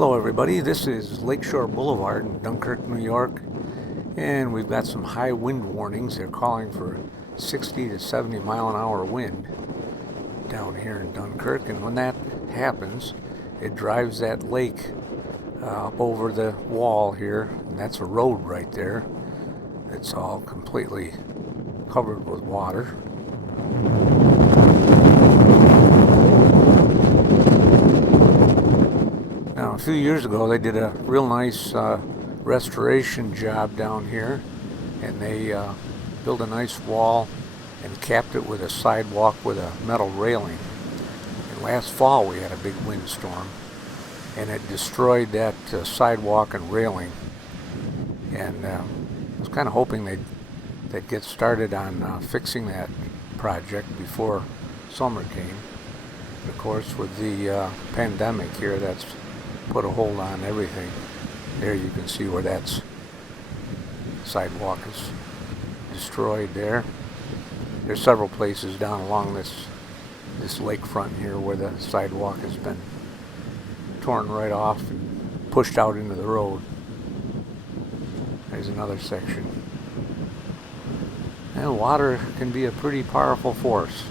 Hello everybody, this is Lakeshore Boulevard in Dunkirk, New York, and we've got some high wind warnings. They're calling for 60 to 70 mile an hour wind down here in Dunkirk, and when that happens, it drives that lake up over the wall here, and that's a road right there. It's all completely covered with water. Now, a few years ago, they did a real nice restoration job down here, and they built a nice wall and capped it with a sidewalk with a metal railing. And last fall, we had a big windstorm, and it destroyed that sidewalk and railing. And I was kind of hoping they'd get started on fixing that project before summer came. And of course, with the pandemic here, that's put a hold on everything. There you can see where that sidewalk is destroyed there. There's several places down along this lakefront here where the sidewalk has been torn right off and pushed out into the road. There's another section. And water can be a pretty powerful force.